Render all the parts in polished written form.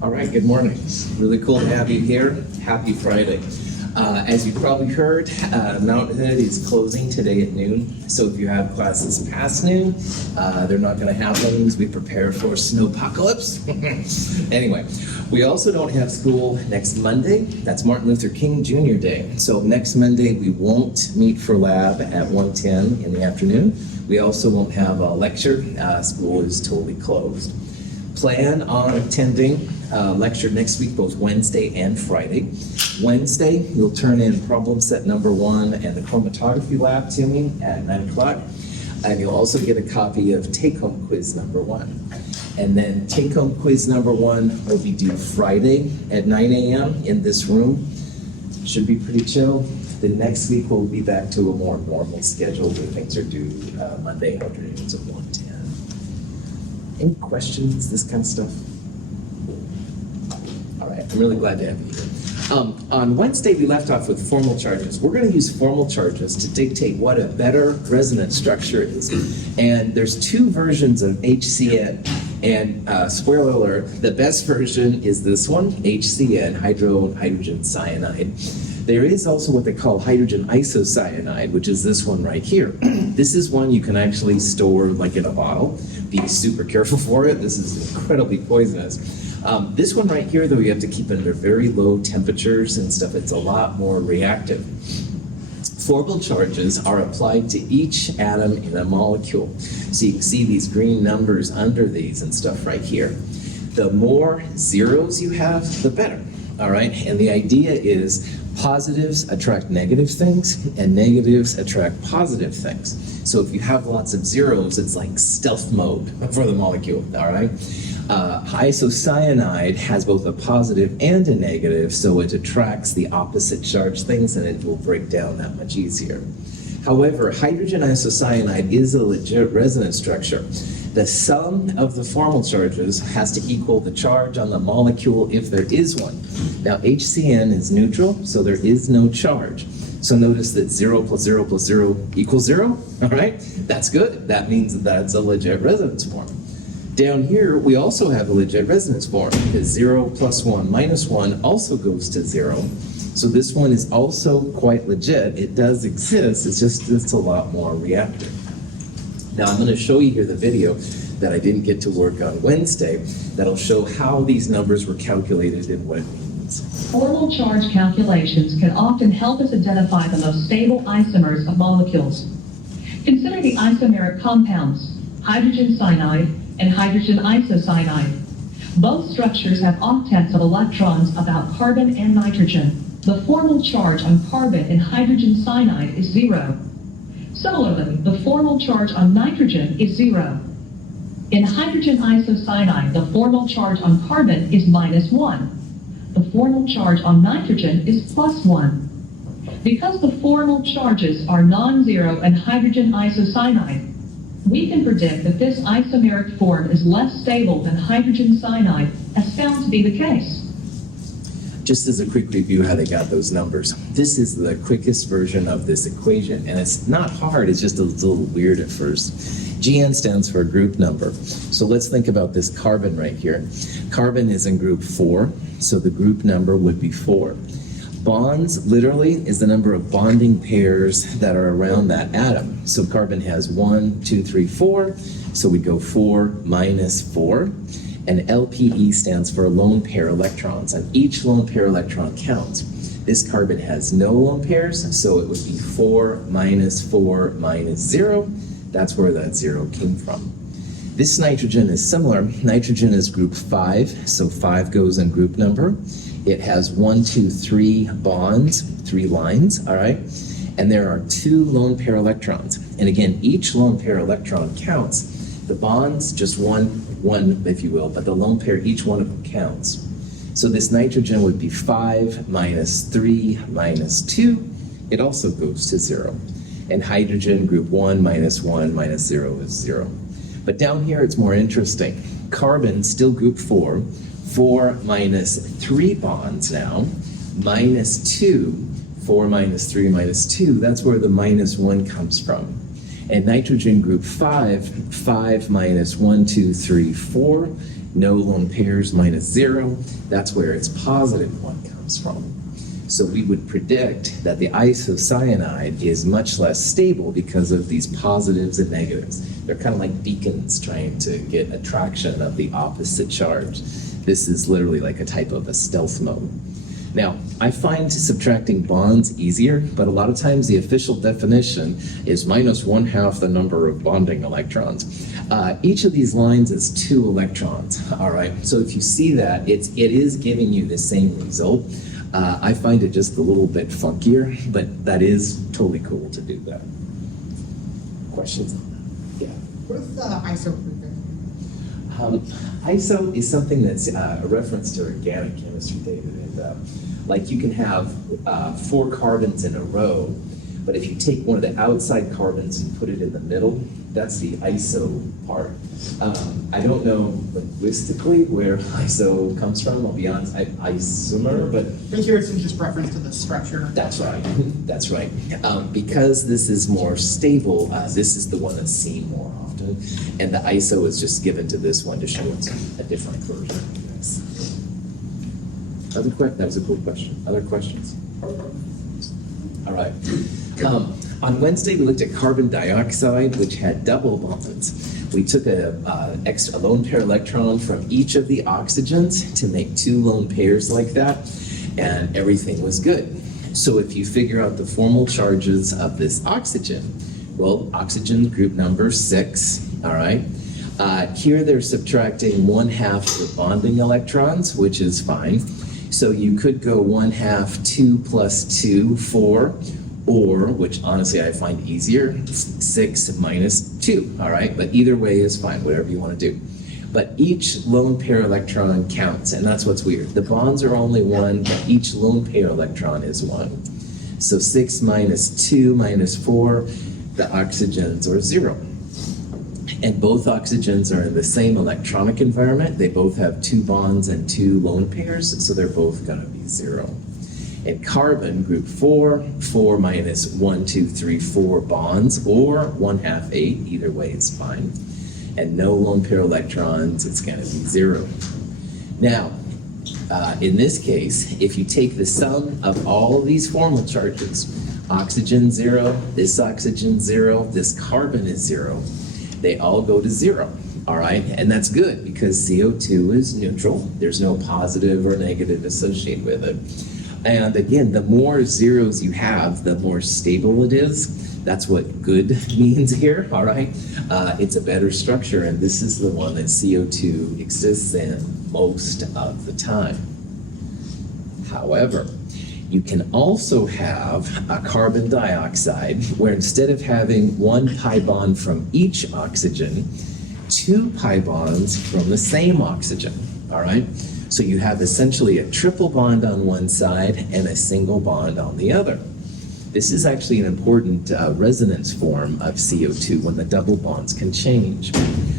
All right, good morning. Really cool to have you here. Happy Friday. As you probably heard, Mount Hood is closing today at noon. So if you have classes past noon, they're not going to happen as we prepare for snowpocalypse. Anyway, we also don't have school next Monday. That's Martin Luther King Jr. Day. So next Monday, we won't meet for lab at 1:10 in the afternoon. We also won't have a lecture. School is totally closed. Plan on attending lecture next week, both Wednesday and Friday. Wednesday, you'll turn in problem set number 1 and the chromatography lab to me at 9 o'clock. And you'll also get a copy of take-home quiz number 1. And then take-home quiz number 1 will be due Friday at 9 a.m. in this room. Should be pretty chill. The next week we'll be back to a more normal schedule where things are due Monday afternoons at 1:10. Any questions, this kind of stuff? All right, I'm really glad to have you here. On Wednesday, we left off with formal charges. We're going to use formal charges to dictate what a better resonance structure is. And there's 2 versions of HCN. And spoiler alert, the best version is this one, HCN, hydrogen cyanide. There is also what they call hydrogen isocyanide, which is this one right here. This is one you can actually store like in a bottle. Be super careful for it. This is incredibly poisonous. This one right here, though, you have to keep it under very low temperatures and stuff. It's a lot more reactive. Formal charges are applied to each atom in a molecule. So you can see these green numbers under these and stuff right here. The more zeros you have, the better. All right, and the idea is positives attract negative things and negatives attract positive things. So if you have lots of zeros, it's like stealth mode for the molecule, all right? Isocyanide has both a positive and a negative, so it attracts the opposite charged things and it will break down that much easier. However, hydrogen isocyanide is a legit resonance structure. The sum of the formal charges has to equal the charge on the molecule if there is one. Now HCN is neutral, so there is no charge. So notice that 0 plus 0 plus 0 equals 0, all right? That's good. That means that that's a legit resonance form. Down here, we also have a legit resonance form because 0 plus 1 minus 1 also goes to 0. So this one is also quite legit. It does exist, it's a lot more reactive. Now I'm going to show you here the video that I didn't get to work on Wednesday that'll show how these numbers were calculated and what it means. Formal charge calculations can often help us identify the most stable isomers of molecules. Consider the isomeric compounds, hydrogen cyanide and hydrogen isocyanide. Both structures have octets of electrons about carbon and nitrogen. The formal charge on carbon in hydrogen cyanide is 0. Similarly, the formal charge on nitrogen is 0. In hydrogen isocyanide, the formal charge on carbon is -1. The formal charge on nitrogen is +1. Because the formal charges are non-zero in hydrogen isocyanide, we can predict that this isomeric form is less stable than hydrogen cyanide, as found to be the case. Just as a quick review how they got those numbers. This is the quickest version of this equation, and it's not hard, it's just a little weird at first. GN stands for group number. So let's think about this carbon right here. Carbon is in group 4, so the group number would be 4. Bonds, literally, is the number of bonding pairs that are around that atom. So carbon has 1, 2, 3, 4, so we go 4 minus 4. And LPE stands for lone pair electrons, and each lone pair electron counts. This carbon has no lone pairs, so it would be 4 minus 0. That's where that 0 came from. This nitrogen is similar. Nitrogen is group 5, so 5 goes in group number. It has 1, 2, 3 bonds, 3 lines, all right? And there are 2 lone pair electrons. And again, each lone pair electron counts. The bonds, just one, if you will, but the lone pair, each one of them counts. So this nitrogen would be 5 minus 3 minus 2. It also goes to 0. And hydrogen, group 1 minus 0 is 0. But down here, it's more interesting. Carbon, still group 4, 4 minus 3 bonds now, minus 2, 4 minus 3 minus 2, that's where the minus 1 comes from. And nitrogen group 5, 5 minus 1, 2, 3, 4, No lone pairs -0, that's where its positive one comes from. So we would predict that the isocyanide is much less stable because of these positives and negatives. They're kind of like beacons trying to get attraction of the opposite charge. This is literally like a type of a stealth mode. Now, I find subtracting bonds easier, but a lot of times the official definition is -1/2 the number of bonding electrons. Each of these lines is 2 electrons, all right? So if you see that, it is giving you the same result. I find it just a little bit funkier, but that is totally cool to do that. Questions? Yeah. What is the ISO grouping? ISO is something that's a reference to organic chemistry, David. And like you can have 4 carbons in a row, but if you take one of the outside carbons and put it in the middle, that's the ISO part. I don't know linguistically where ISO comes from, I'll be honest, isomer, but Here it's just reference to the structure. that's right, that's right. Because this is more stable, this is the one that's seen more often, and the ISO is just given to this one to show it's a different version of this. That was a cool question. Other questions? All right. On Wednesday, we looked at carbon dioxide, which had double bonds. We took a lone pair electron from each of the oxygens to make 2 lone pairs like that, and everything was good. So if you figure out the formal charges of this oxygen, well, oxygen group number 6, all right? Here they're subtracting 1/2 the bonding electrons, which is fine. So you could go 1/2 2 plus 2, 4, or, which honestly I find easier, 6 minus 2, all right? But either way is fine, whatever you want to do. But each lone pair electron counts, and that's what's weird. The bonds are only 1, but each lone pair electron is 1. So 6 minus 2 minus 4, the oxygens are 0. And both oxygens are in the same electronic environment. They both have 2 bonds and 2 lone pairs, so they're both going to be 0. And carbon, group 4, 4 minus 1, 2, 3, 4 bonds, or 1/2 8, either way is fine. And no lone pair electrons, it's going to be 0. Now, in this case, if you take the sum of all of these formal charges, oxygen 0, this oxygen 0, this carbon is 0, they all go to 0, all right? And that's good because CO2 is neutral. There's no positive or negative associated with it. And again, the more zeros you have, the more stable it is. That's what good means here, all right? It's a better structure, and this is the one that CO2 exists in most of the time. However, you can also have a carbon dioxide where instead of having 1 pi bond from each oxygen, 2 pi bonds from the same oxygen, all right? So you have essentially a triple bond on one side and a single bond on the other. This is actually an important resonance form of CO2 when the double bonds can change.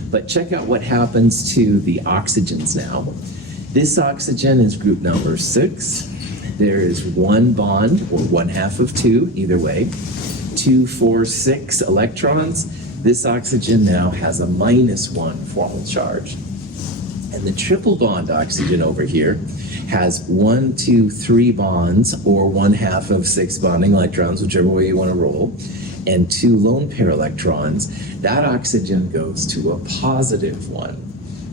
But check out what happens to the oxygens now. This oxygen is group number 6. There is 1 bond, or 1/2 of 2, either way. 2, 4, 6 electrons. This oxygen now has a -1 formal charge. And the triple bond oxygen over here has 1, 2, 3 bonds, or 1/2 of 6 bonding electrons, whichever way you want to roll, and 2 lone pair electrons. That oxygen goes to a +1.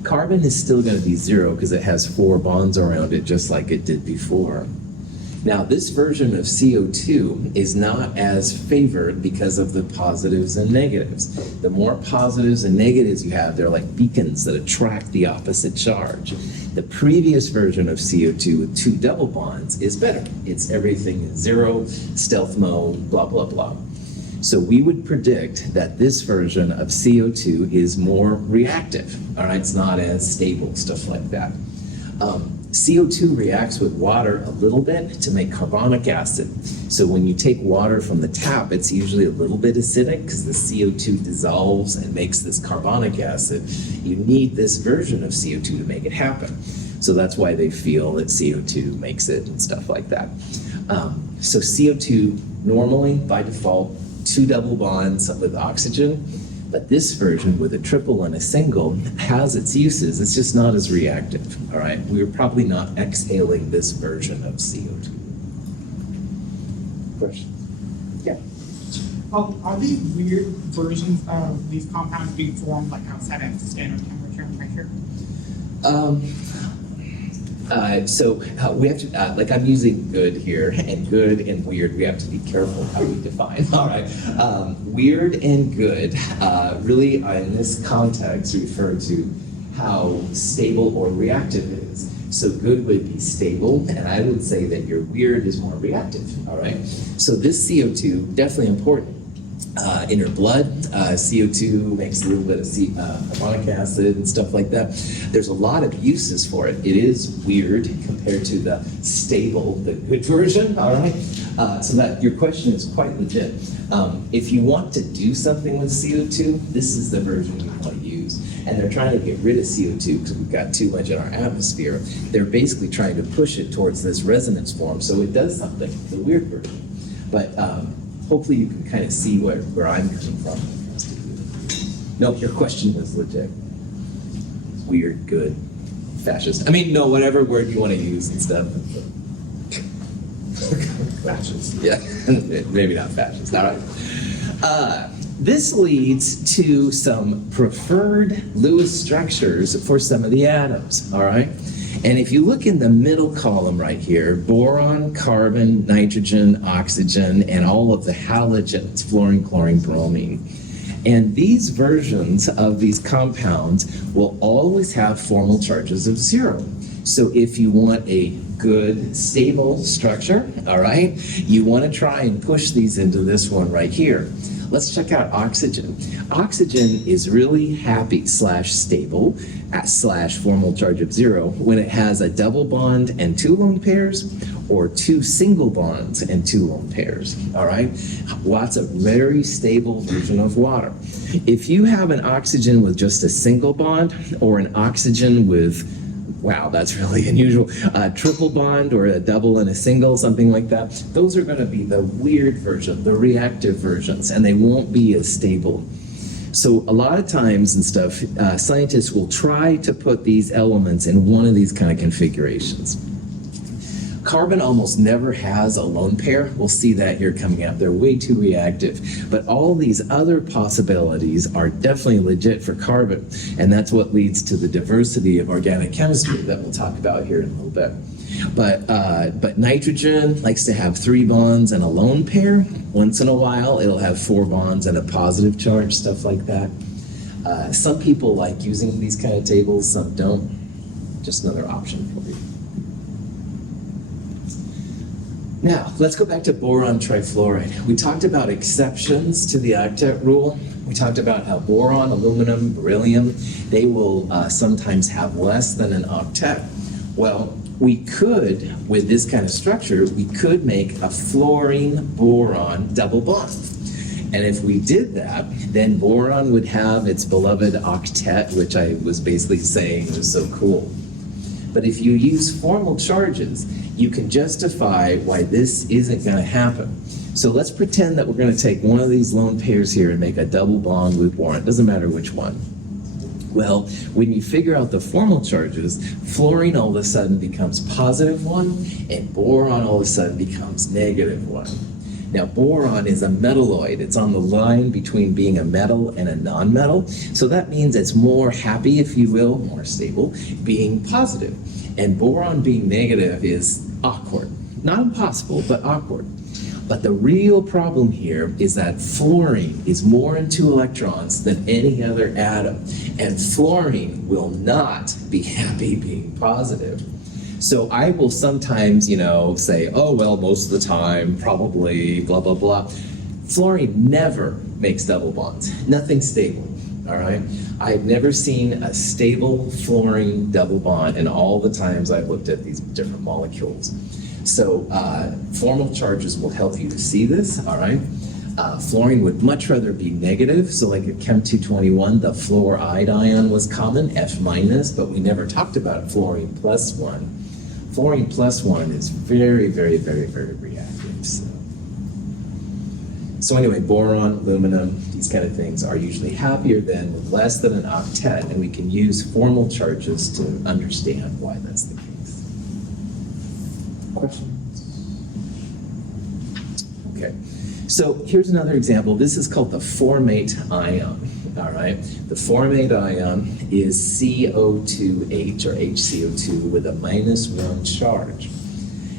Carbon is still going to be 0 because it has 4 bonds around it, just like it did before. Now, this version of CO2 is not as favored because of the positives and negatives. The more positives and negatives you have, they're like beacons that attract the opposite charge. The previous version of CO2 with 2 double bonds is better. It's everything 0, stealth mode, blah, blah, blah. So we would predict that this version of CO2 is more reactive. All right, it's not as stable, stuff like that. CO2 reacts with water a little bit to make carbonic acid. So when you take water from the tap, it's usually a little bit acidic because the CO2 dissolves and makes this carbonic acid. You need this version of CO2 to make it happen. So that's why they feel that CO2 makes it and stuff like that. So CO2 normally, by default, 2 double bonds with oxygen. But this version with a triple and a single has its uses. It's just not as reactive, all right? We're probably not exhaling this version of CO2. Questions? Yeah. Are these weird versions of these compounds being formed like outside of standard temperature and pressure? We have to, like I'm using good here, and good and weird, we have to be careful how we define, all right? Weird and good really in this context refer to how stable or reactive it is. So good would be stable, and I would say that your weird is more reactive, all right? So this CO2, definitely important. In your blood, CO2 makes a little bit of carbonic acid and stuff like that. There's a lot of uses for it. It is weird compared to the stable, the good version, all right? So that your question is quite legit. If you want to do something with CO2, this is the version you want to use. And they're trying to get rid of CO2 because we've got too much in our atmosphere. They're basically trying to push it towards this resonance form, so it does something, the weird version. But hopefully you can kind of see where I'm coming from. No, your question was legit. Weird, good, fascist. I mean, no, whatever word you want to use and stuff. Fascist, yeah, maybe not fascist, all right. This leads to some preferred Lewis structures for some of the atoms, all right? And if you look in the middle column right here, boron, carbon, nitrogen, oxygen, and all of the halogens, fluorine, chlorine, bromine. And these versions of these compounds will always have formal charges of 0. So if you want a good, stable structure, all right, you want to try and push these into this one right here. Let's check out oxygen. Oxygen is really happy / stable / formal charge of 0 when it has a double bond and 2 lone pairs, or 2 single bonds and 2 lone pairs, all right? Lots of very stable version of water. If you have an oxygen with just a single bond, or an oxygen with, wow, that's really unusual, a triple bond or a double and a single, something like that, those are going to be the weird version, the reactive versions, and they won't be as stable. So a lot of times and stuff, scientists will try to put these elements in one of these kind of configurations. Carbon almost never has a lone pair. We'll see that here coming up. They're way too reactive. But all these other possibilities are definitely legit for carbon. And that's what leads to the diversity of organic chemistry that we'll talk about here in a little bit. But nitrogen likes to have 3 bonds and a lone pair. Once in a while, it'll have 4 bonds and a positive charge, stuff like that. Some people like using these kind of tables, some don't. Just another option for you. Now, let's go back to boron trifluoride. We talked about exceptions to the octet rule. We talked about how boron, aluminum, beryllium, they will sometimes have less than an octet. Well, we could, with this kind of structure, we could make a fluorine-boron double bond. And if we did that, then boron would have its beloved octet, which I was basically saying was so cool. But if you use formal charges, you can justify why this isn't going to happen. So let's pretend that we're going to take one of these lone pairs here and make a double bond with boron. It doesn't matter which one. Well, when you figure out the formal charges, fluorine all of a sudden becomes +1, and boron all of a sudden becomes -1. Now, boron is a metalloid. It's on the line between being a metal and a non-metal. So that means it's more happy, if you will, more stable, being positive. And boron being negative is awkward. Not impossible, but awkward. But the real problem here is that fluorine is more in 2 electrons than any other atom. And fluorine will not be happy being positive. So I will sometimes, say, oh, well, most of the time, probably, blah, blah, blah. Fluorine never makes double bonds. Nothing stable, all right? I've never seen a stable fluorine double bond in all the times I've looked at these different molecules. So formal charges will help you to see this, all right? Fluorine would much rather be negative, so like at Chem 221, the fluoride ion was common, F-, but we never talked about fluorine +1. Fluorine +1 is very, very, very, very reactive. So anyway, boron, aluminum, these kind of things are usually happier than with less than an octet, and we can use formal charges to understand why that's the case. Questions? Okay, so here's another example. This is called the formate ion, all right? The formate ion is CO2H, or HCO2, with a -1 charge.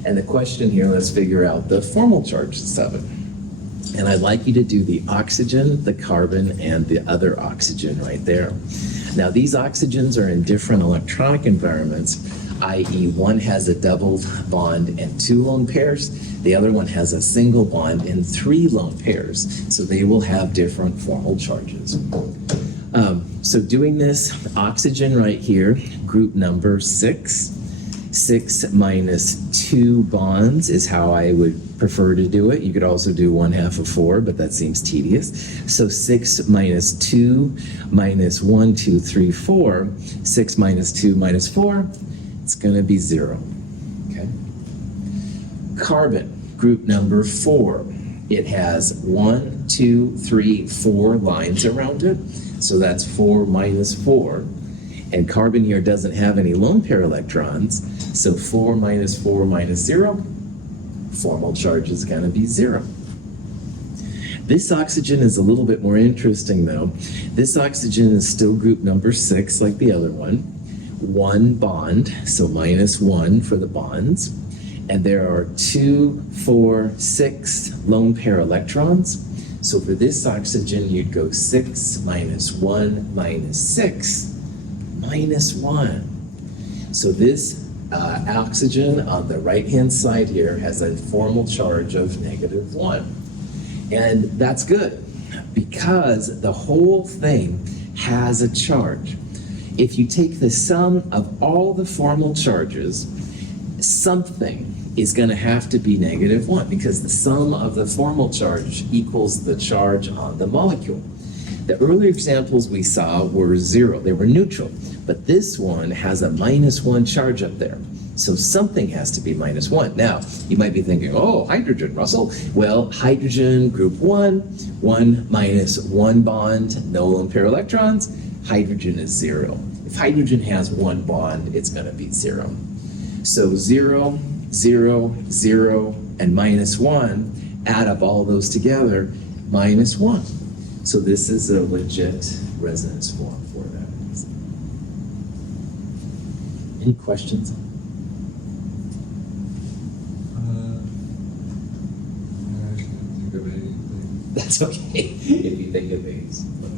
And the question here, let's figure out the formal charges of it. And I'd like you to do the oxygen, the carbon, and the other oxygen right there. Now, these oxygens are in different electronic environments, i.e. one has a double bond and 2 lone pairs, the other one has a single bond and 3 lone pairs, so they will have different formal charges. So doing this, oxygen right here, group number 6. 6 minus 2 bonds is how I would prefer to do it. You could also do 1/2 of 4, but that seems tedious. So 6 minus 2 minus 1, 2, 3, 4. 6 minus 2 minus 4, it's going to be 0. Okay. Carbon, group number 4. It has 1, 2, 3, 4 lines around it. So that's 4 minus 4. And carbon here doesn't have any lone pair electrons. So 4 minus 4 minus 0, formal charge is going to be 0. This oxygen is a little bit more interesting though. This oxygen is still group number 6 like the other one. 1 bond, so -1 for the bonds. And there are 2, 4, 6 lone pair electrons. So for this oxygen, you'd go 6 minus 1 minus 6 minus 1. So this oxygen on the right-hand side here has a formal charge of -1. And that's good because the whole thing has a charge. If you take the sum of all the formal charges, something is going to have to be -1 because the sum of the formal charge equals the charge on the molecule. The earlier examples we saw were 0, they were neutral, but this one has a -1 charge up there. So something has to be -1. Now, you might be thinking, oh, hydrogen, Russell. Well, hydrogen, group 1, 1 minus 1 bond, no lone pair electrons, hydrogen is 0. If hydrogen has 1 bond, it's going to be 0. So 0, 0, 0, and -1, add up all those together, -1. So this is a legit resonance form for that. Any questions? I can't think of anything. That's okay. If you think of these, let me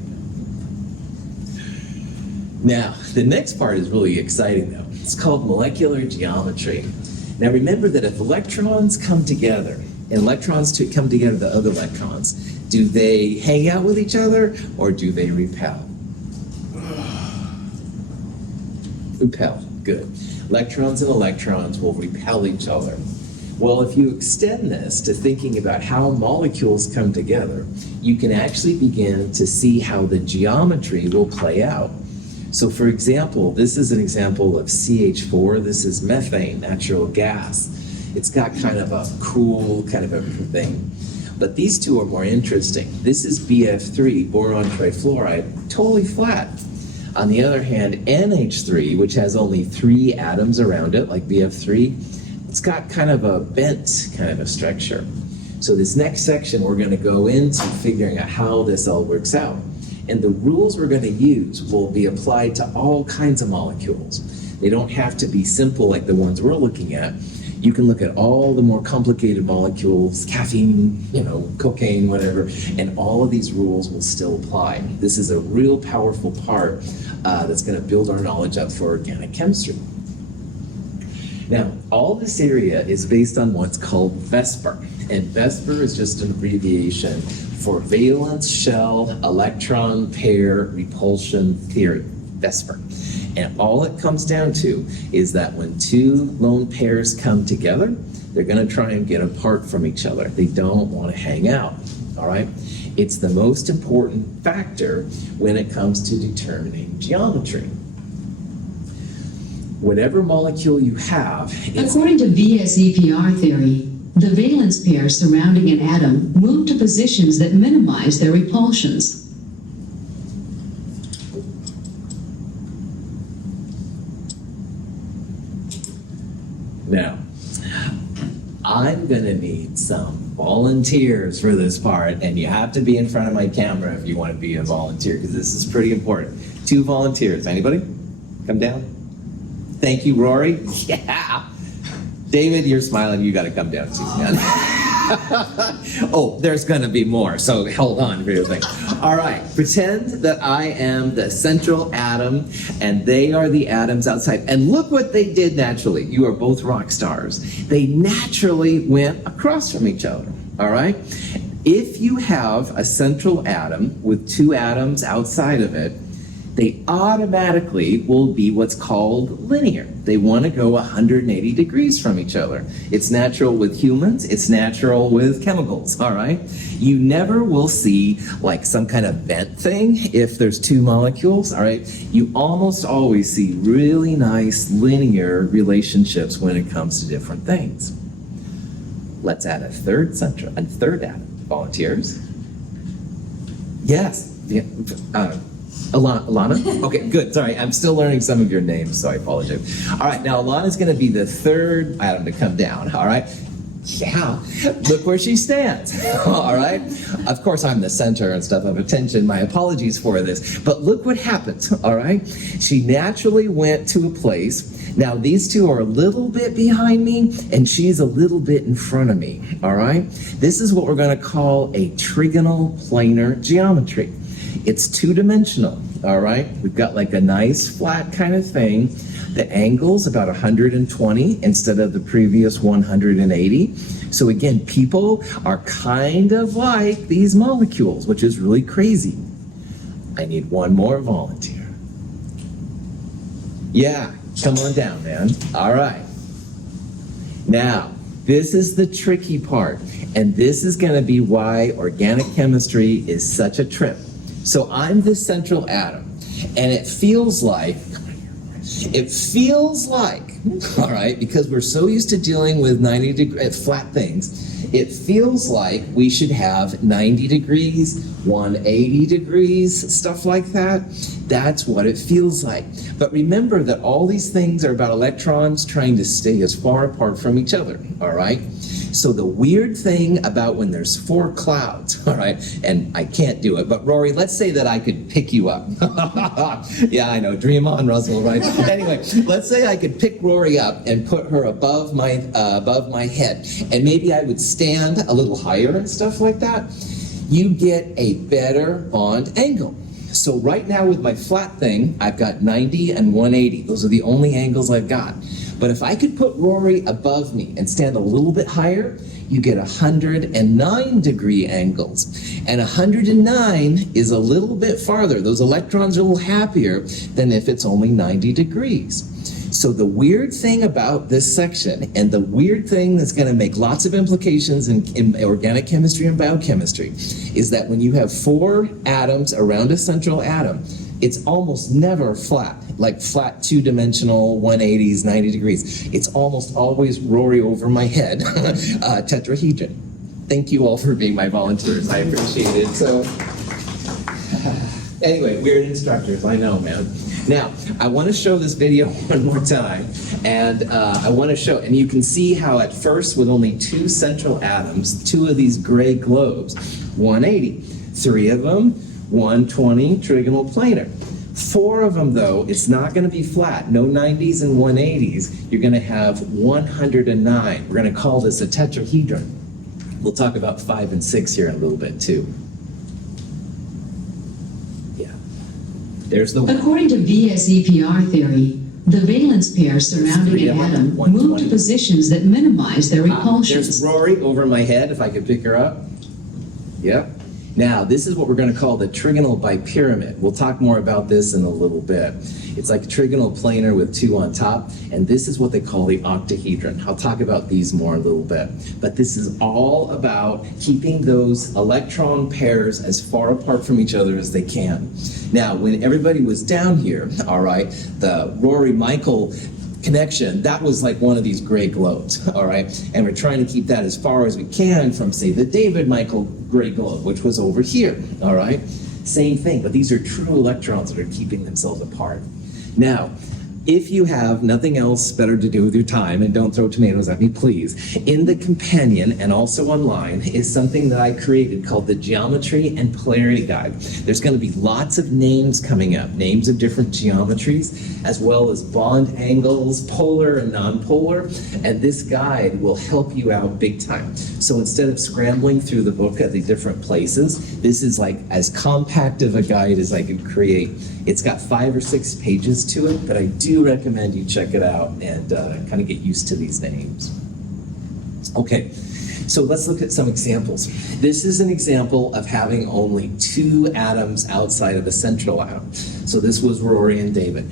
know. Now, the next part is really exciting though. It's called molecular geometry. Now remember that if electrons come together, and electrons come together with other electrons, do they hang out with each other or do they repel? Repel, good. Electrons and electrons will repel each other. Well, if you extend this to thinking about how molecules come together, you can actually begin to see how the geometry will play out. So for example, this is an example of CH4. This is methane, natural gas. It's got kind of a cool kind of a thing. But these two are more interesting. This is BF3, boron trifluoride, totally flat. On the other hand, NH3, which has only 3 atoms around it, like BF3, it's got kind of a bent kind of a structure. So this next section, we're going to go into figuring out how this all works out. And the rules we're going to use will be applied to all kinds of molecules. They don't have to be simple like the ones we're looking at. You can look at all the more complicated molecules, caffeine, cocaine, whatever, and all of these rules will still apply. This is a real powerful part that's going to build our knowledge up for organic chemistry. Now, all this area is based on what's called VSEPR, and VSEPR is just an abbreviation for valence shell electron pair repulsion theory, VSEPR. And all it comes down to is that when 2 lone pairs come together, they're going to try and get apart from each other. They don't want to hang out, all right? It's the most important factor when it comes to determining geometry. Whatever molecule you have, According to VSEPR theory, The valence pairs surrounding an atom move to positions that minimize their repulsions. Now, I'm gonna need some volunteers for this part, and you have to be in front of my camera if you want to be a volunteer, because this is pretty important. 2 volunteers. Anybody? Come down. Thank you, Rory. Yeah. David, you're smiling. You got to come down too, man. Oh, there's going to be more, so hold on for your thing. All right, pretend that I am the central atom, and they are the atoms outside. And look what they did naturally. You are both rock stars. They naturally went across from each other, all right? If you have a central atom with 2 atoms outside of it, they automatically will be what's called linear. They want to go 180 degrees from each other. It's natural with humans, it's natural with chemicals, all right? You never will see like some kind of bent thing if there's 2 molecules, all right? You almost always see really nice linear relationships when it comes to different things. Let's add a third atom. Volunteers? Yes. Yeah. Alana? Okay, good. Sorry, I'm still learning some of your names, so I apologize. All right, now Alana's going to be the third atom to come down, all right? Yeah, look where she stands, all right? Of course, I'm the center and stuff of attention. My apologies for this. But look what happens, all right? She naturally went to a place. Now, these 2 are a little bit behind me, and she's a little bit in front of me, all right? This is what we're going to call a trigonal planar geometry. It's 2-dimensional, all right? We've got like a nice flat kind of thing. The angle's about 120 instead of the previous 180. So again, people are kind of like these molecules, which is really crazy. I need 1 more volunteer. Yeah, come on down, man. All right. Now, this is the tricky part, and this is going to be why organic chemistry is such a trip. So I'm the central atom, and it feels like, all right, because we're so used to dealing with 90-degree flat things, it feels like we should have 90 degrees, 180 degrees, stuff like that. That's what it feels like. But remember that all these things are about electrons trying to stay as far apart from each other, all right? So the weird thing about when there's 4 clouds, all right, and I can't do it, but Rory, let's say that I could pick you up. Yeah, I know, dream on, Russell, right? Anyway, let's say I could pick Rory up and put her above my head, and maybe I would stand a little higher and stuff like that. You get a better bond angle. So right now with my flat thing, I've got 90 and 180. Those are the only angles I've got. But if I could put Rory above me and stand a little bit higher, you get 109 degree angles. And 109 is a little bit farther. Those electrons are a little happier than if it's only 90 degrees. So the weird thing about this section, and the weird thing that's going to make lots of implications in organic chemistry and biochemistry, is that when you have 4 atoms around a central atom, it's almost never flat, like flat 2-dimensional 180s, 90 degrees. It's almost always Rory over my head, tetrahedron. Thank you all for being my volunteers. I appreciate it. So, anyway, weird instructors, I know, man. Now, I want to show this video one more time, and I want to show, and you can see how at first with only 2 central atoms, 2 of these gray globes, 180, 3 of them, 120 trigonal planar. 4 of them, though, it's not going to be flat. No 90s and 180s. You're going to have 109. We're going to call this a tetrahedron. We'll talk about 5 and 6 here in a little bit, too. Yeah. There's the one. According to VSEPR theory, the valence pairs surrounding an atom move to positions that minimize their repulsions. There's Rory over my head, if I could pick her up. Yep. Now, this is what we're going to call the trigonal bipyramid. We'll talk more about this in a little bit. It's like a trigonal planar with 2 on top, and this is what they call the octahedron. I'll talk about these more in a little bit. But this is all about keeping those electron pairs as far apart from each other as they can. Now, when everybody was down here, all right, the Rory Michael connection, that was like one of these gray globes, all right? And we're trying to keep that as far as we can from, say, the David Michael gray globe, which was over here, all right? Same thing, but these are true electrons that are keeping themselves apart. Now, if you have nothing else better to do with your time, and don't throw tomatoes at me, please, in the companion and also online is something that I created called the Geometry and Polarity Guide. There's going to be lots of names coming up, names of different geometries, as well as bond angles, polar and nonpolar, and this guide will help you out big time. So instead of scrambling through the book at the different places, this is like as compact of a guide as I could create. It's got 5 or 6 pages to it, but I do recommend you check it out and kind of get used to these names. Okay, so let's look at some examples. This is an example of having only 2 atoms outside of a central atom. So this was Rory and David.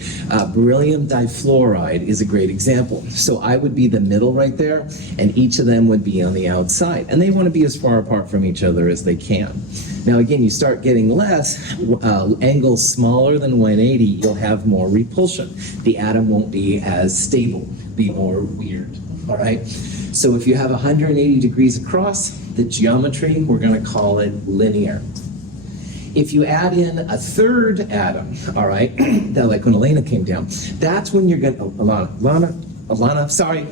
Beryllium difluoride is a great example. So I would be the middle right there, and each of them would be on the outside. And they want to be as far apart from each other as they can. Now again, you start getting less, angles smaller than 180, you'll have more repulsion. The atom won't be as stable, be more weird, all right? So if you have 180 degrees across, the geometry, we're going to call it linear. If you add in a third atom, all right, that like when Elena came down, that's when you're going to, Alana, sorry.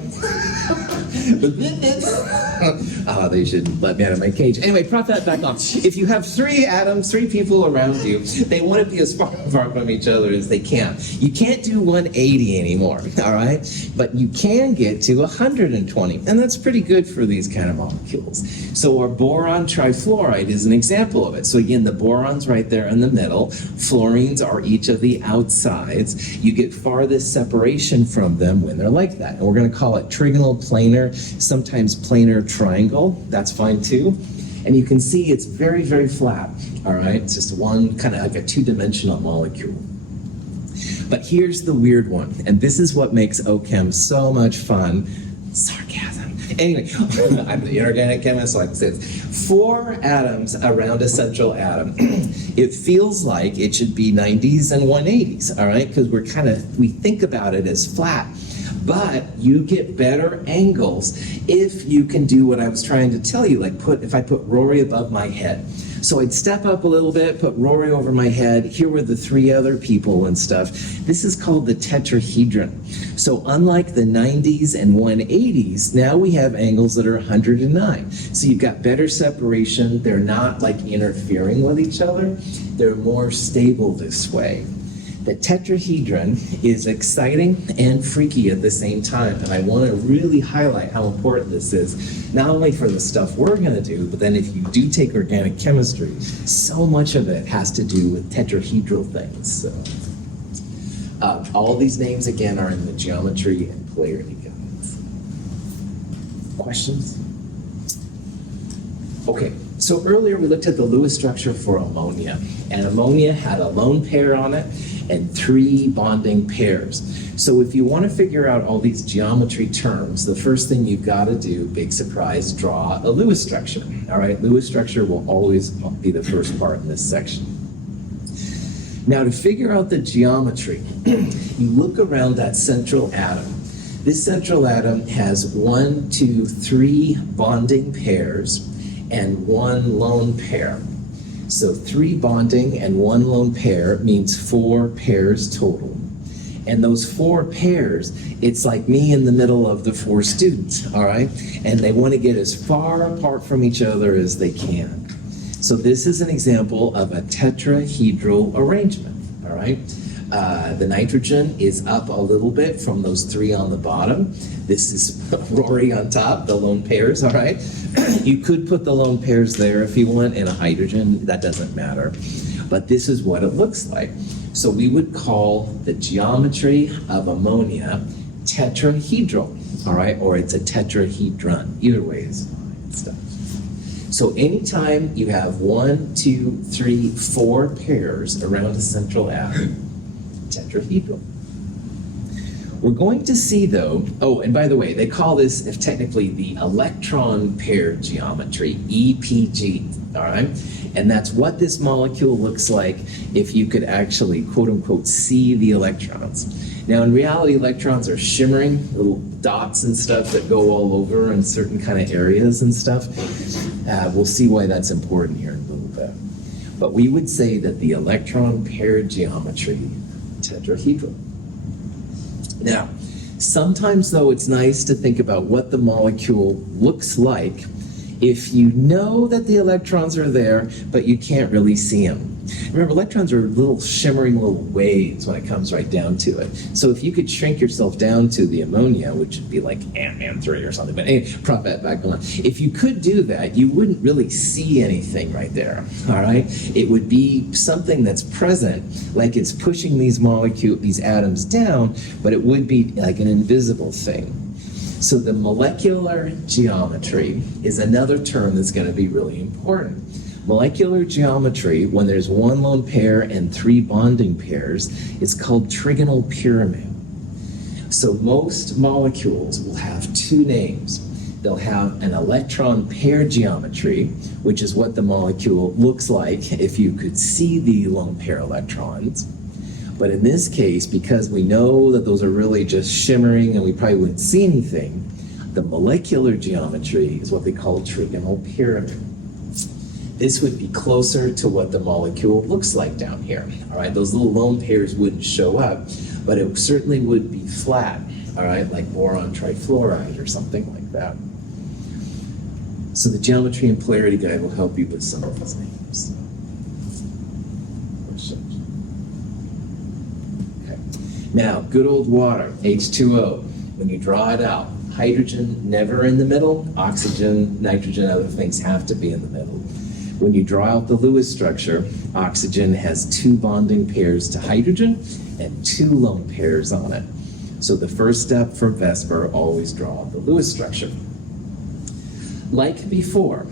Oh, they should let me out of my cage. Anyway, prop that back on. If you have 3 atoms, 3 people around you, they want to be as far apart from each other as they can. You can't do 180 anymore, all right? But you can get to 120, and that's pretty good for these kind of molecules. So our boron trifluoride is an example of it. So again, the boron's right there in the middle. Fluorines are each of the outsides. You get farthest separation from them when they're like that. And we're going to call it trigonal planar, sometimes planar triangle. That's fine too. And you can see it's very, very flat. All right, it's just one kind of like a 2-dimensional molecule. But here's the weird one, and this is what makes OChem so much fun. Sarcasm. Anyway, I'm the inorganic chemist, like this. 4 atoms around a central atom. It feels like it should be 90s and 180s, all right? Because we think about it as flat. But you get better angles if you can do what I was trying to tell you, like if I put Rory above my head. So I'd step up a little bit, put Rory over my head. Here were the 3 other people and stuff. This is called the tetrahedron. So unlike the 90s and 180s, now we have angles that are 109. So you've got better separation. They're not like interfering with each other. They're more stable this way. The tetrahedron is exciting and freaky at the same time, and I want to really highlight how important this is, not only for the stuff we're going to do, but then if you do take organic chemistry, so much of it has to do with tetrahedral things. So, all these names, again, are in the geometry and polarity guides. Questions? Okay. So earlier we looked at the Lewis structure for ammonia, and ammonia had a lone pair on it and 3 bonding pairs. So if you want to figure out all these geometry terms, the first thing you've got to do, big surprise, draw a Lewis structure. All right, Lewis structure will always be the first part in this section. Now to figure out the geometry, you look around that central atom. This central atom has 1, 2, 3 bonding pairs and 1 lone pair. So 3 bonding and 1 lone pair means 4 pairs total. And those 4 pairs, it's like me in the middle of the 4 students, all right? And they want to get as far apart from each other as they can. So this is an example of a tetrahedral arrangement, all right? The nitrogen is up a little bit from those 3 on the bottom. This is Rory on top, the lone pairs, all right? You could put the lone pairs there if you want, and a hydrogen, that doesn't matter. But this is what it looks like. So we would call the geometry of ammonia tetrahedral, all right? Or it's a tetrahedron. Either way is fine stuff. So anytime you have 1, 2, 3, 4 pairs around a central atom, tetrahedral. We're going to see though, oh, and by the way, they call this technically the electron pair geometry, EPG, all right? And that's what this molecule looks like if you could actually, quote unquote, see the electrons. Now, in reality, electrons are shimmering, little dots and stuff that go all over in certain kind of areas and stuff. We'll see why that's important here in a little bit. But we would say that the electron pair geometry, tetrahedral. Now, sometimes, though, it's nice to think about what the molecule looks like if you know that the electrons are there, but you can't really see them. Remember, electrons are little shimmering little waves when it comes right down to it. So if you could shrink yourself down to the ammonia, which would be like Ant-Man 3 or something, but anyway, prop that back on. If you could do that, you wouldn't really see anything right there, all right? It would be something that's present, like it's pushing these atoms down, but it would be like an invisible thing. So the molecular geometry is another term that's going to be really important. Molecular geometry, when there's one lone pair and three bonding pairs, is called trigonal pyramid. So most molecules will have two names. They'll have an electron pair geometry, which is what the molecule looks like if you could see the lone pair electrons. But in this case, because we know that those are really just shimmering and we probably wouldn't see anything, the molecular geometry is what they call trigonal pyramid. This would be closer to what the molecule looks like down here. All right, those little lone pairs wouldn't show up, but it certainly would be flat, all right, like boron trifluoride or something like that. So the geometry and polarity guide will help you with some of these names. Okay. Now, good old water, H2O. When you draw it out, hydrogen never in the middle, oxygen, nitrogen, other things have to be in the middle. When you draw out the Lewis structure, oxygen has two bonding pairs to hydrogen and two lone pairs on it. So the first step for VSEPR, always draw out the Lewis structure. Like before,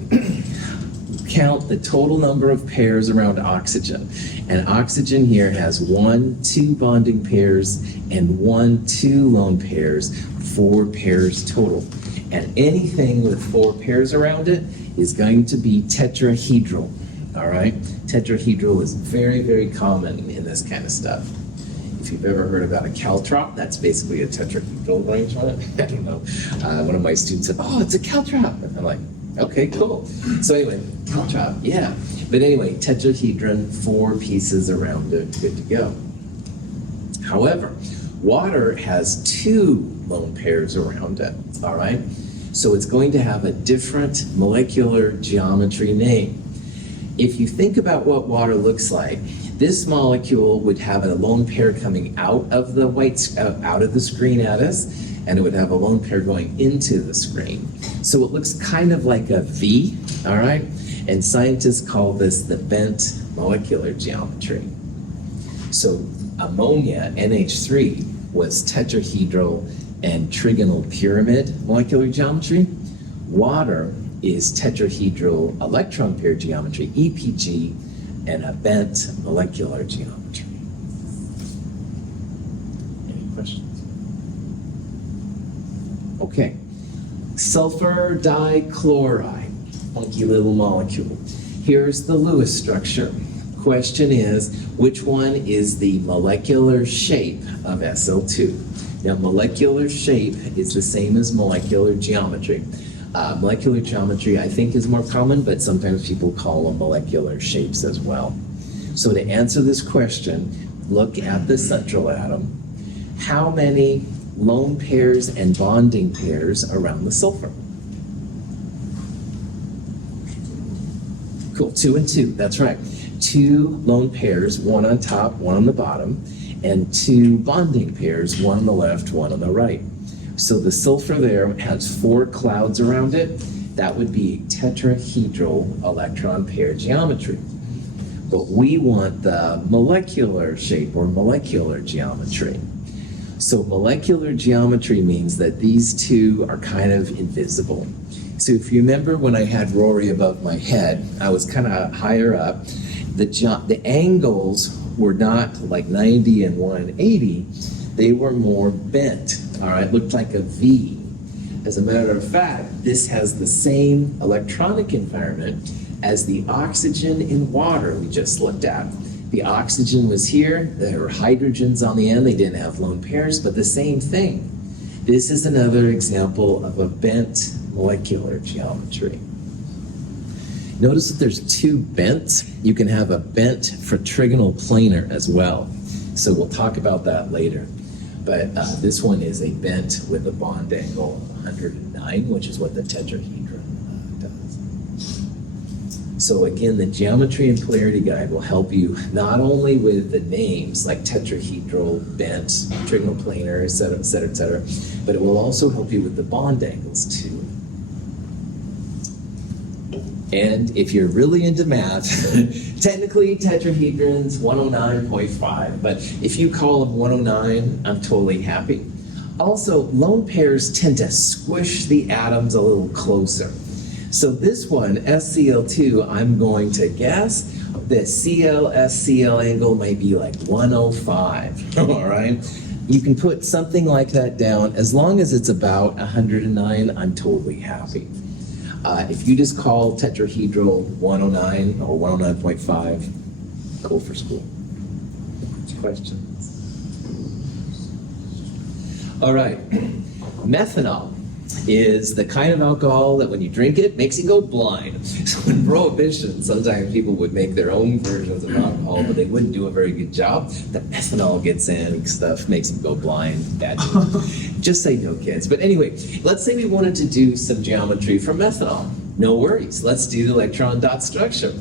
count the total number of pairs around oxygen. And oxygen here has 1, 2 bonding pairs and 1, 2 lone pairs, 4 pairs total. And anything with 4 pairs around it is going to be tetrahedral, all right? Tetrahedral is very, very common in this kind of stuff. If you've ever heard about a caltrop, that's basically a tetrahedral arrangement. I don't know. One of my students said, oh, it's a caltrop. And I'm like, okay, cool. So anyway, caltrop, yeah. But anyway, tetrahedron, 4 pieces around it, good to go. However, water has 2 lone pairs around it, all right? So it's going to have a different molecular geometry name. If you think about what water looks like, this molecule would have a lone pair coming out of the out of the screen at us, and it would have a lone pair going into the screen. So it looks kind of like a V, all right? And scientists call this the bent molecular geometry. So ammonia, NH3, was tetrahedral and trigonal pyramid molecular geometry. Water is tetrahedral electron pair geometry, EPG, and a bent molecular geometry. Any questions? Okay. Sulfur dichloride, funky little molecule. Here's the Lewis structure. Question is, which one is the molecular shape of SL2? Now, molecular shape is the same as molecular geometry. Molecular geometry, I think, is more common, but sometimes people call them molecular shapes as well. So to answer this question, look at the central atom. How many lone pairs and bonding pairs around the sulfur? Cool, 2 and 2, that's right. 2 lone pairs, 1 on top, 1 on the bottom, and 2 bonding pairs, 1 on the left, 1 on the right. So the sulfur there has 4 clouds around it. That would be tetrahedral electron pair geometry. But we want the molecular shape or molecular geometry. So molecular geometry means that these 2 are kind of invisible. So if you remember when I had Rory above my head, I was kind of higher up. The angles were not like 90 and 180, they were more bent, all right, looked like a V. As a matter of fact, this has the same electronic environment as the oxygen in water we just looked at. The oxygen was here, there were hydrogens on the end, they didn't have lone pairs, but the same thing. This is another example of a bent molecular geometry. Notice that there's two bents. You can have a bent for trigonal planar as well. So we'll talk about that later. But this one is a bent with a bond angle of 109, which is what the tetrahedron does. So again, the geometry and polarity guide will help you not only with the names like tetrahedral, bent, trigonal planar, et cetera, et cetera, et cetera, but it will also help you with the bond angles too. And if you're really into math, technically tetrahedrons 109.5, but if you call them 109, I'm totally happy. Also, lone pairs tend to squish the atoms a little closer. So this one, SCl2, I'm going to guess the Cl-SCl angle might be like 105, all right? You can put something like that down. As long as it's about 109, I'm totally happy. If you just call tetrahedral 109 or 109.5, go for school. Questions? All right, methanol is the kind of alcohol that when you drink it, makes you go blind. So in Prohibition, sometimes people would make their own versions of alcohol, but they wouldn't do a very good job. The methanol gets in and stuff, makes them go blind. Bad news. Just say no, kids. But anyway, let's say we wanted to do some geometry for methanol. No worries, let's do the electron dot structure.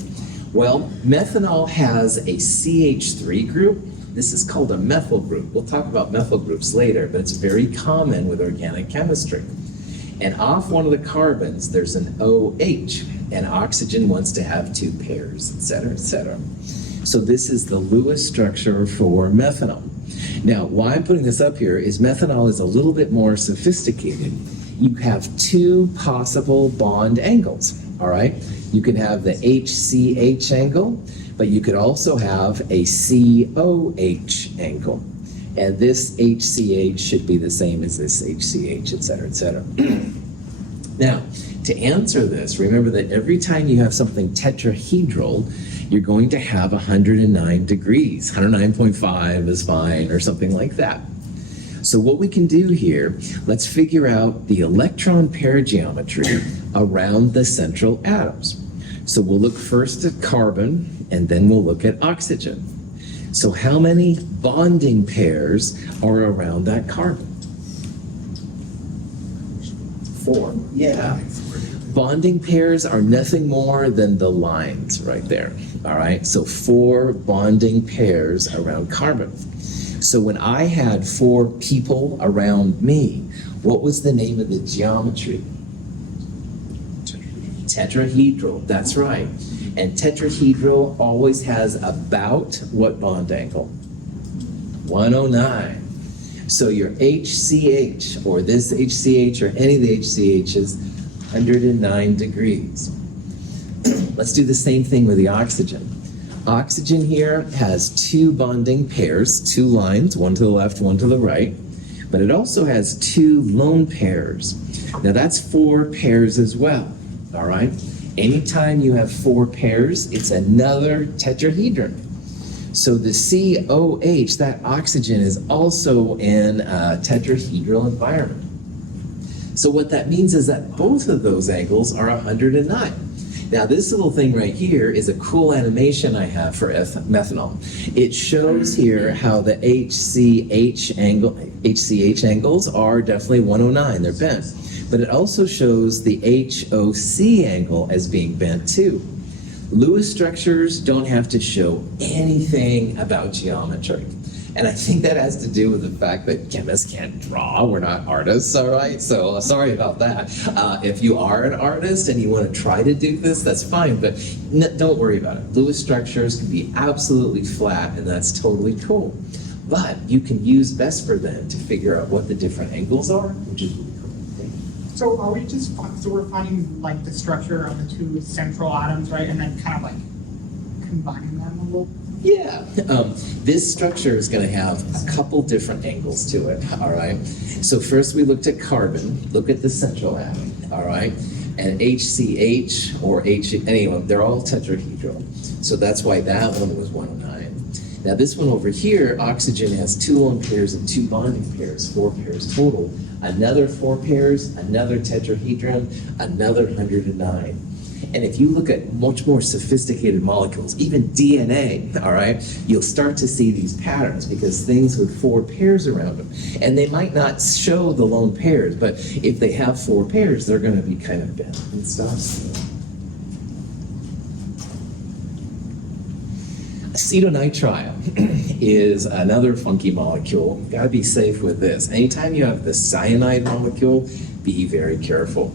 Well, methanol has a CH3 group. This is called a methyl group. We'll talk about methyl groups later, but it's very common with organic chemistry. And off one of the carbons, there's an OH, and oxygen wants to have two pairs, et cetera, et cetera. So this is the Lewis structure for methanol. Now, why I'm putting this up here is methanol is a little bit more sophisticated. You have two possible bond angles, all right? You can have the HCH angle, but you could also have a COH angle. And this HCH should be the same as this HCH, et cetera, et cetera. Now, to answer this, remember that every time you have something tetrahedral, you're going to have 109 degrees. 109.5 is fine, or something like that. So what we can do here, let's figure out the electron pair geometry around the central atoms. So we'll look first at carbon, and then we'll look at oxygen. So how many bonding pairs are around that carbon? 4. Yeah. Bonding pairs are nothing more than the lines right there. All right, so 4 bonding pairs around carbon. So when I had 4 people around me, what was the name of the geometry? Tetrahedral, that's right. And tetrahedral always has about what bond angle? 109. So your HCH, or this HCH, or any of the HCHs, 109 degrees. Let's do the same thing with the oxygen. Oxygen here has 2 bonding pairs, 2 lines, one to the left, one to the right, but it also has 2 lone pairs. Now that's 4 pairs as well, all right? Anytime you have 4 pairs, it's another tetrahedron. So the COH, that oxygen, is also in a tetrahedral environment. So what that means is that both of those angles are 109. Now this little thing right here is a cool animation I have for methanol. It shows here how the HCH angles are definitely 109, they're bent. But it also shows the HOC angle as being bent too. Lewis structures don't have to show anything about geometry. And I think that has to do with the fact that chemists can't draw. We're not artists, all right? So sorry about that. If you are an artist and you want to try to do this, that's fine, but don't worry about it. Lewis structures can be absolutely flat, and that's totally cool. But you can use VSEPR then to figure out what the different angles are, which is really cool. So are we just, so we're finding like the structure of the 2 central atoms, right? And then kind of like combining them a little? Yeah, this structure is going to have a couple different angles to it, all right? So first we looked at carbon, look at the central atom, all right? And HCH or anyway, they're all tetrahedral. So that's why that one was 109. Now this one over here, oxygen has 2 lone pairs and 2 bonding pairs, 4 pairs total. Another 4 pairs, another tetrahedron, another 109. And if you look at much more sophisticated molecules, even DNA, all right, you'll start to see these patterns because things with 4 pairs around them. And they might not show the lone pairs, but if they have 4 pairs, they're going to be kind of bent and stuff. Acetonitrile is another funky molecule. Got to be safe with this. Anytime you have the cyanide molecule, be very careful.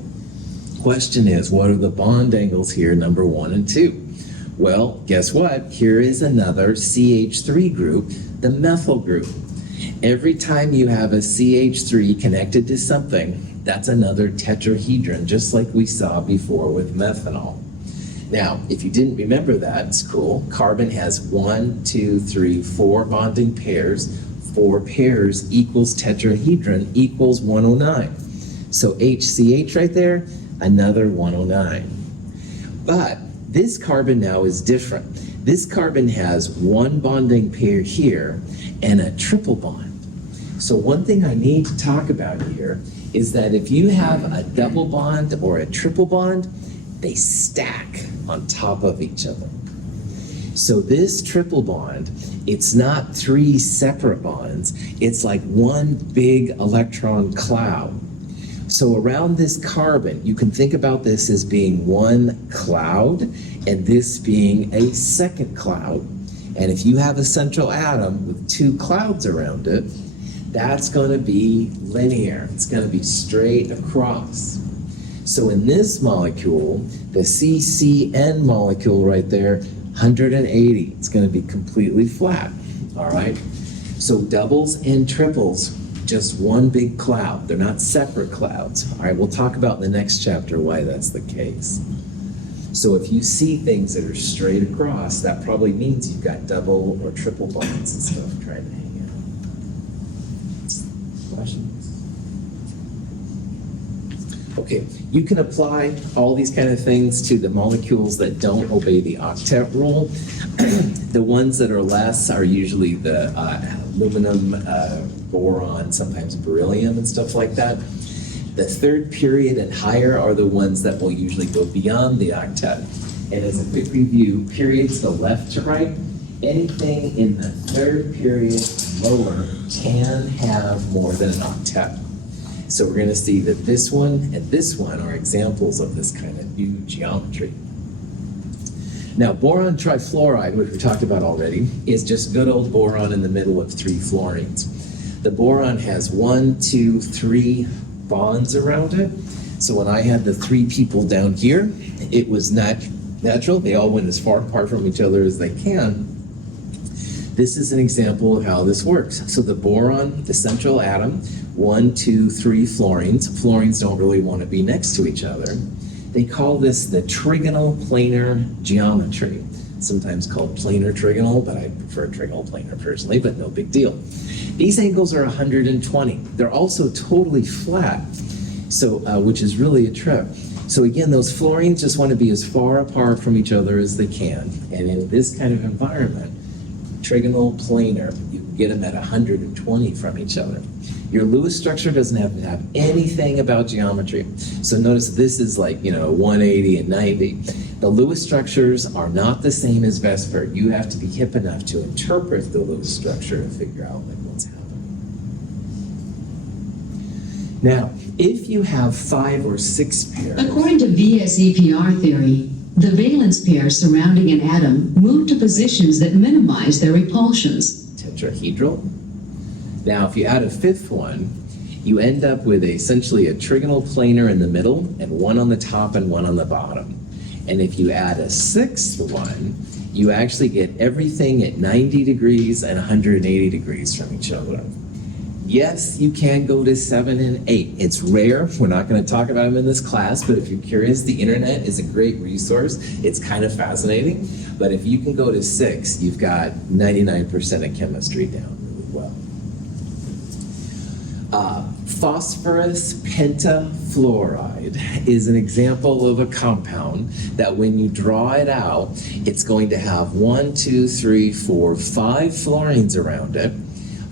Question is, what are the bond angles here, number 1 and 2? Well, guess what? Here is another CH3 group, the methyl group. Every time you have a CH3 connected to something, that's another tetrahedron, just like we saw before with methanol. Now, if you didn't remember that, it's cool. Carbon has 1, 2, 3, 4 bonding pairs. 4 pairs equals tetrahedron equals 109. So HCH right there, another 109. But this carbon now is different. This carbon has 1 bonding pair here and a triple bond. So one thing I need to talk about here is that if you have a double bond or a triple bond, they stack on top of each other. So this triple bond, it's not 3 separate bonds, it's like one big electron cloud. So around this carbon, you can think about this as being one cloud and this being a second cloud. And if you have a central atom with 2 clouds around it, that's going to be linear. It's going to be straight across. So in this molecule, the CCN molecule right there, 180, it's going to be completely flat, all right? So doubles and triples, just one big cloud. They're not separate clouds. All right, we'll talk about in the next chapter why that's the case. So if you see things that are straight across, that probably means you've got double or triple bonds and stuff trying to hang out. Questions? Okay, you can apply all these kind of things to the molecules that don't obey the octet rule. The ones that are less are usually the aluminum, boron, sometimes beryllium and stuff like that. The 3rd period and higher are the ones that will usually go beyond the octet. And as a quick review, periods go left to right. Anything in the 3rd period lower can have more than an octet. So we're going to see that this one and this one are examples of this kind of new geometry. Now, boron trifluoride, which we talked about already, is just good old boron in the middle of 3 fluorines. The boron has 1, 2, 3 bonds around it. So when I had the 3 people down here, it was natural. They all went as far apart from each other as they can. This is an example of how this works. So the boron, the central atom, 1, 2, 3 fluorines. Fluorines don't really want to be next to each other. They call this the trigonal planar geometry. Sometimes called planar trigonal, but I prefer trigonal planar personally, but no big deal. These angles are 120. They're also totally flat, so which is really a trip. So again, those fluorines just want to be as far apart from each other as they can. And in this kind of environment, trigonal planar, you can get them at 120 from each other. Your Lewis structure doesn't have to have anything about geometry. So notice this is like, 180 and 90. The Lewis structures are not the same as VSEPR. You have to be hip enough to interpret the Lewis structure and figure out what's happening. Now, if you have 5 or 6 pairs... According to VSEPR theory, the valence pairs surrounding an atom move to positions that minimize their repulsions. Tetrahedral. Now, if you add a 5th one, you end up with essentially a trigonal planar in the middle and one on the top and one on the bottom. And if you add a 6th one, you actually get everything at 90 degrees and 180 degrees from each other. Yes, you can go to 7 and 8. It's rare. We're not going to talk about them in this class, but if you're curious, the internet is a great resource. It's kind of fascinating. But if you can go to 6, you've got 99% of chemistry down really well. Phosphorus pentafluoride is an example of a compound that when you draw it out, it's going to have 1, 2, 3, 4, 5 fluorines around it.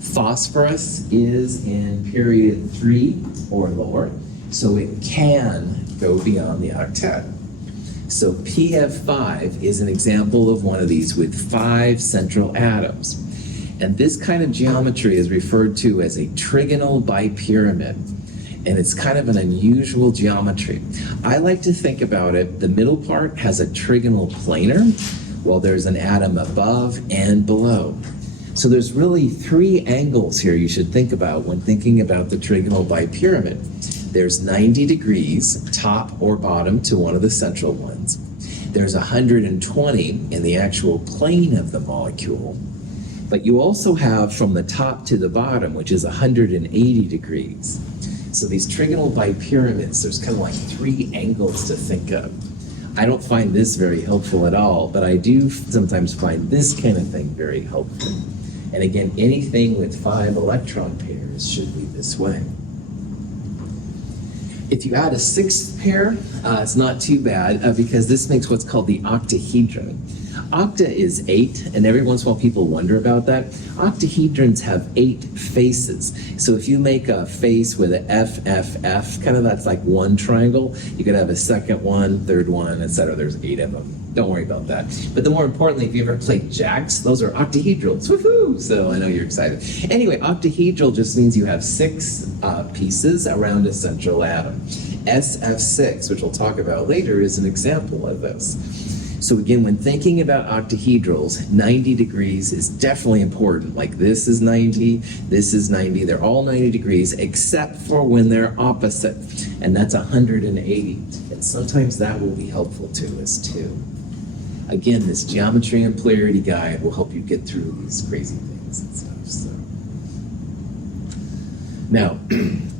Phosphorus is in period 3 or lower, so it can go beyond the octet. So PF5 is an example of one of these with 5 central atoms. And this kind of geometry is referred to as a trigonal bipyramid. And it's kind of an unusual geometry. I like to think about it, the middle part has a trigonal planar, while there's an atom above and below. So there's really 3 angles here you should think about when thinking about the trigonal bipyramid. There's 90 degrees, top or bottom, to one of the central ones. There's 120 in the actual plane of the molecule. But you also have from the top to the bottom, which is 180 degrees. So these trigonal bipyramids, there's kind of like 3 angles to think of. I don't find this very helpful at all, but I do sometimes find this kind of thing very helpful. And again, anything with 5 electron pairs should be this way. If you add a 6th pair, it's not too bad because this makes what's called the octahedron. Octa is 8, and every once in a while people wonder about that. Octahedrons have 8 faces. So if you make a face with an FFF, kind of that's like one triangle, you could have a second one, third one, etc. There's 8 of them. Don't worry about that. But the more importantly, if you ever played jacks, those are octahedrals. Woohoo! So I know you're excited. Anyway, octahedral just means you have 6 pieces around a central atom. SF6, which we'll talk about later, is an example of this. So again, when thinking about octahedrals, 90 degrees is definitely important. Like this is 90, this is 90. They're all 90 degrees except for when they're opposite, and that's 180. And sometimes that will be helpful to us too. Again, this geometry and polarity guide will help you get through these crazy things and stuff. So. Now,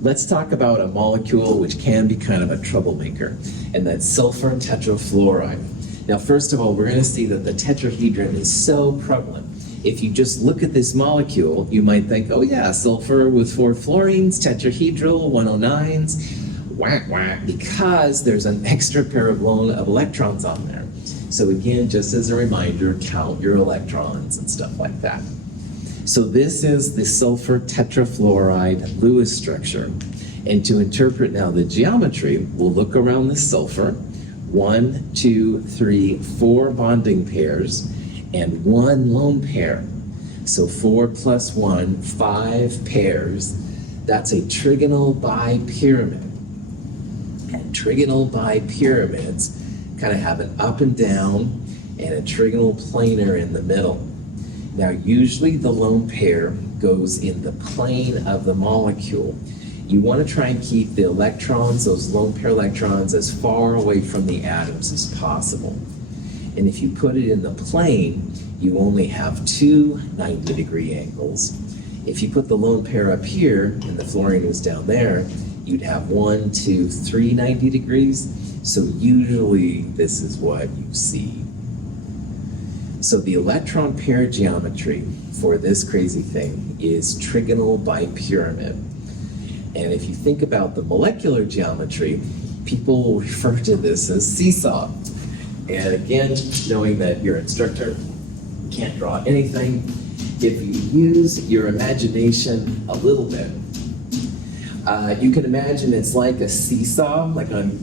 let's talk about a molecule which can be kind of a troublemaker, and that's sulfur tetrafluoride. Now, first of all, we're going to see that the tetrahedron is so prevalent. If you just look at this molecule, you might think, oh yeah, sulfur with 4 fluorines, tetrahedral, 109s, whack whack, because there's an extra pair of electrons on there. So again, just as a reminder, count your electrons and stuff like that. So this is the sulfur tetrafluoride Lewis structure. And to interpret now the geometry, we'll look around the sulfur. 1, 2, 3, 4 bonding pairs, and 1 lone pair. So 4 plus 1, 5 pairs. That's a trigonal bipyramid. And trigonal bipyramids kind of have an up and down and a trigonal planar in the middle. Now, usually the lone pair goes in the plane of the molecule. You want to try and keep the electrons, those lone pair electrons, as far away from the atoms as possible. And if you put it in the plane, you only have 2 90-degree angles. If you put the lone pair up here and the fluorine was down there, you'd have 1, 2, 3 90 degrees. So usually this is what you see. So the electron pair geometry for this crazy thing is trigonal bipyramid. And if you think about the molecular geometry, people refer to this as seesaw. And again, knowing that your instructor can't draw anything, if you use your imagination a little bit, you can imagine it's like a seesaw, like on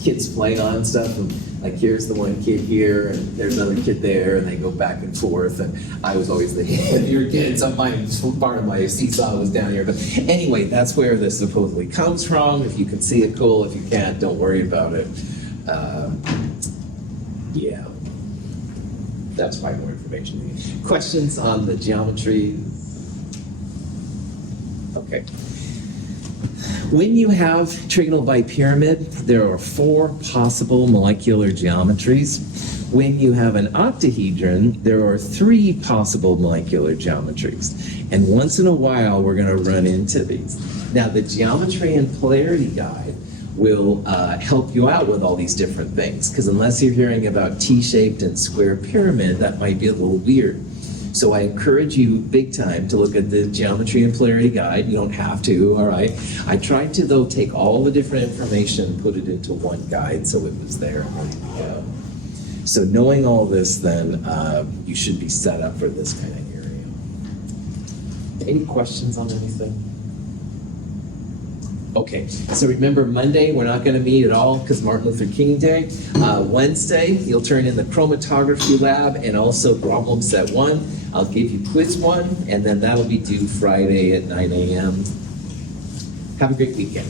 kids play on stuff. And like here's the one kid here, and there's another kid there, and they go back and forth. And I was always thinking, if you're kids, part of my seesaw was down here. But anyway, that's where this supposedly comes from. If you can see it, cool. If you can't, don't worry about it. Yeah, that's probably more information. Questions on the geometry? Okay. When you have trigonal bipyramid, there are 4 possible molecular geometries. When you have an octahedron, there are 3 possible molecular geometries. And once in a while, we're going to run into these. Now, the geometry and polarity guide will help you out with all these different things, because unless you're hearing about T-shaped and square pyramid, that might be a little weird. So I encourage you big time to look at the geometry and polarity guide. You don't have to, all right? I tried to, though, take all the different information and put it into one guide so it was there and ready to go. So knowing all this, then you should be set up for this kind of area. Any questions on anything? Okay, so remember Monday, we're not going to meet at all because Martin Luther King Day. Wednesday, you'll turn in the chromatography lab and also problem set 1. I'll give you quiz 1, and then that'll be due Friday at 9 a.m. Have a great weekend.